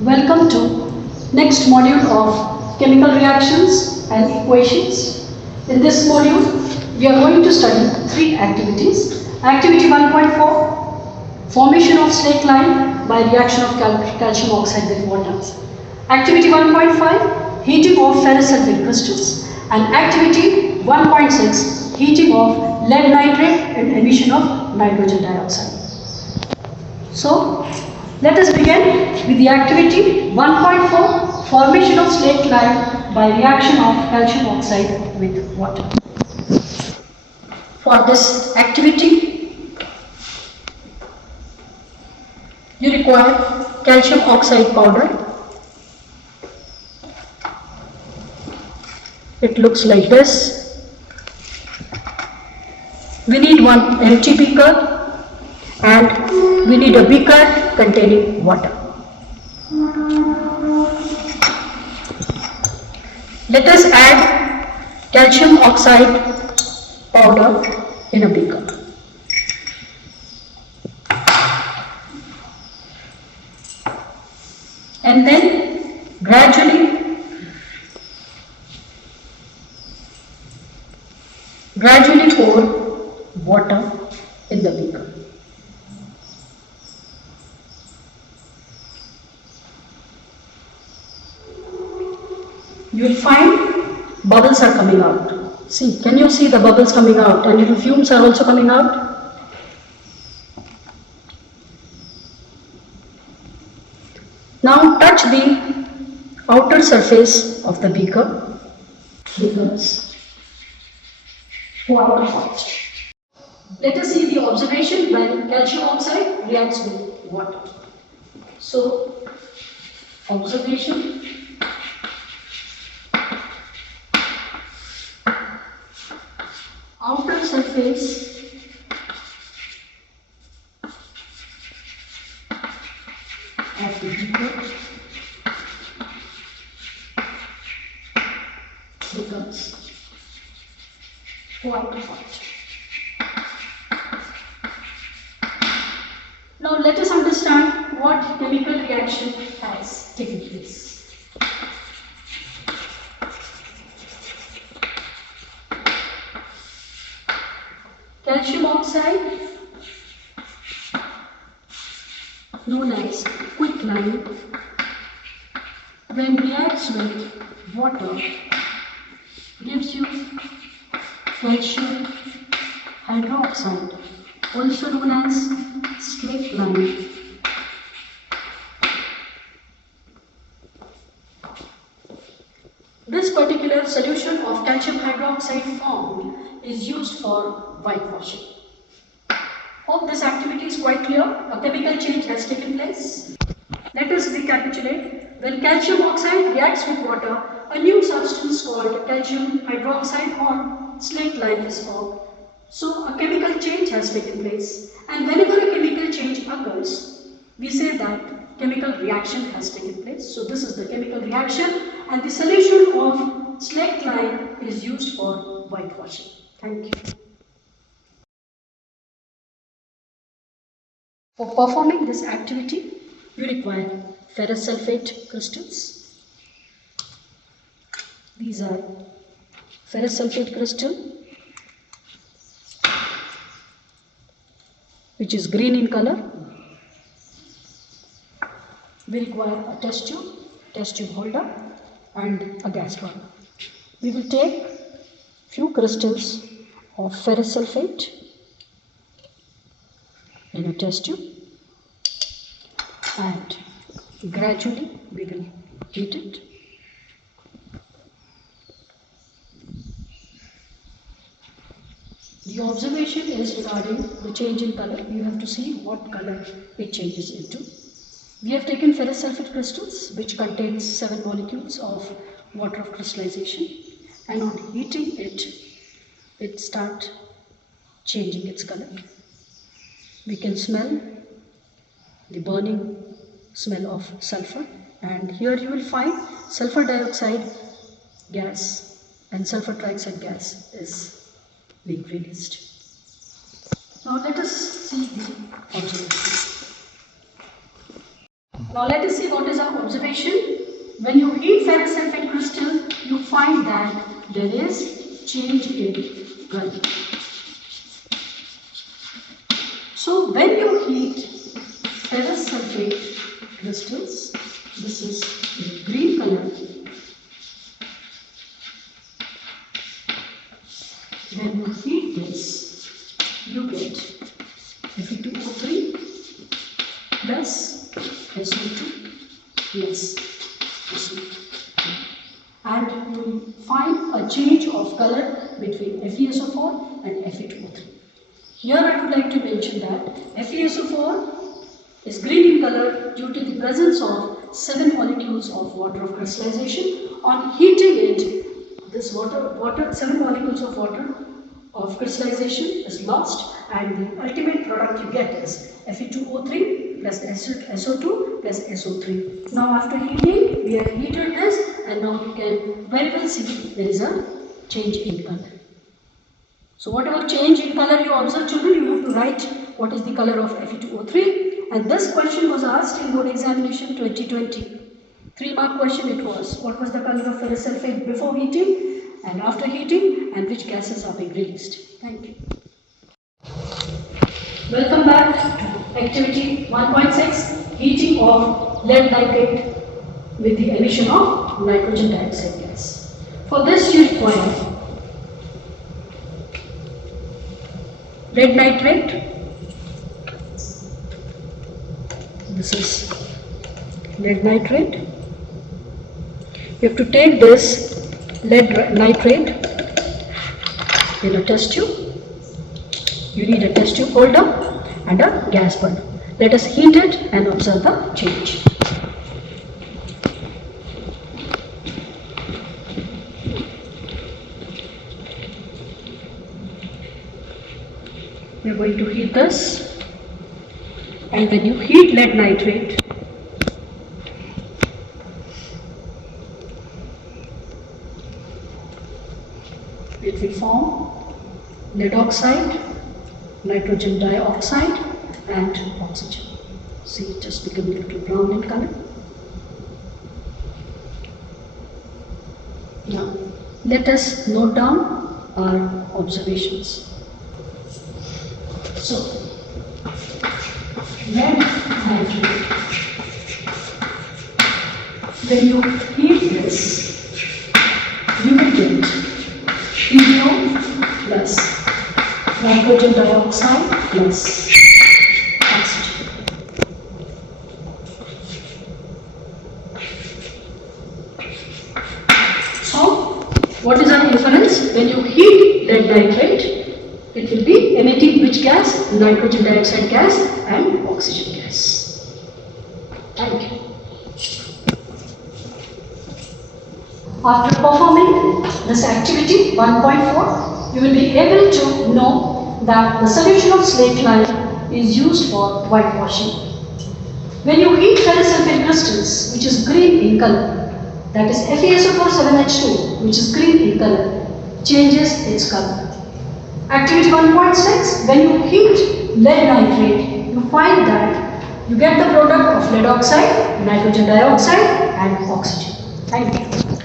Welcome to next module of chemical reactions and equations. In this module, we are going to study three activities. Activity 1.4, formation of slake lime by reaction of calcium oxide with water. Activity 1.5, heating of ferrous sulfate crystals. And activity 1.6, heating of lead nitrate and emission of nitrogen dioxide. So, let us begin with the activity 1.4, formation of slake lime by reaction of calcium oxide with water. For this activity, you require calcium oxide powder. It looks like this. We need one empty beaker and we need a beaker containing water. Let us add calcium oxide powder in a beaker. And then gradually pour water in the beaker. You will find bubbles are coming out. See, can you see the bubbles coming out? And little fumes are also coming out. Now touch the outer surface of the beaker. Becomes quite hot. Let us see the observation when calcium oxide reacts with water. So, observation. Outer surface of the beaker becomes quite hot. Now let us understand what chemical reaction has taken place. Calcium oxide, known as quicklime, when reacts with water, gives you calcium hydroxide, also known as slake lime. This particular solution of calcium hydroxide formed is used for whitewashing. Hope this activity is quite clear. A chemical change has taken place. Let us recapitulate. When calcium oxide reacts with water, a new substance called calcium hydroxide or slake lime is formed. So a chemical change has taken place. And whenever a chemical change occurs, we say that chemical reaction has taken place. So this is the chemical reaction, and the solution of slake lime is used for whitewashing. Thank you. For performing this activity, you require ferrous sulfate crystals. These are ferrous sulfate crystal, which is green in color. We require a test tube holder, and a gas burner. We will take few crystals of ferrous sulfate in a test tube, and gradually we will heat it. The observation is regarding the change in color. You have to see what color it changes into. We have taken ferrous sulfate crystals, which contains 7 molecules of water of crystallization, and on heating it starts changing its color. We can smell the burning smell of sulfur, and here you will find sulfur dioxide gas and sulfur trioxide gas is being released. Now let us see the observation. Now let us see what is our observation. When you heat ferrous sulfate crystal, you find that there is change in color. So when you heat ferrous sulfate crystals, this is in green color. When you heat this, you get Fe2O3 plus SO2 plus SO2. And you will find a change of color between FeSO4 and Fe2O3. Here I would like to mention that FeSO4 is green in color due to the presence of 7 molecules of water of crystallization. On heating it, this 7 molecules of water of crystallization is lost, and the ultimate product you get is Fe2O3 plus SO2 plus SO3. Now after heating, we have heated this, and now you can very well see there is a change in color. So whatever change in color you observe, children, you have to write what is the color of Fe2O3. And this question was asked in board examination 2020. 3-mark question it was. What was the color of ferrous sulfate before heating and after heating, and which gases are being released? Thank you. Welcome back to activity 1.6, heating of lead nitrate with the emission of nitrogen dioxide gas. For this you require lead nitrate. This is lead nitrate. You have to take this lead nitrate in a test tube. You need a test tube holder and a gas burner. Let us heat it and observe the change. We are going to heat this, and when you heat lead nitrate, it will form lead oxide, nitrogen dioxide and oxygen. See, it just become a little brown in color. Now, let us note down our observations. So, lead nitrate, when you heat this, you will get PbO plus nitrogen dioxide plus oxygen. So, what is our inference? When you heat lead nitrate, it will be emitting which gas? Nitrogen dioxide gas and oxygen gas. Thank you. After performing this activity 1.4, you will be able to know that the solution of slate lime is used for whitewashing. When you heat ferrous sulfate crystals, which is green in color, that is FeSO4 7H2, which is green in color, changes its color. Activity 1.6, when you heat lead nitrate, you find that you get the product of lead oxide, nitrogen dioxide and oxygen. Thank you.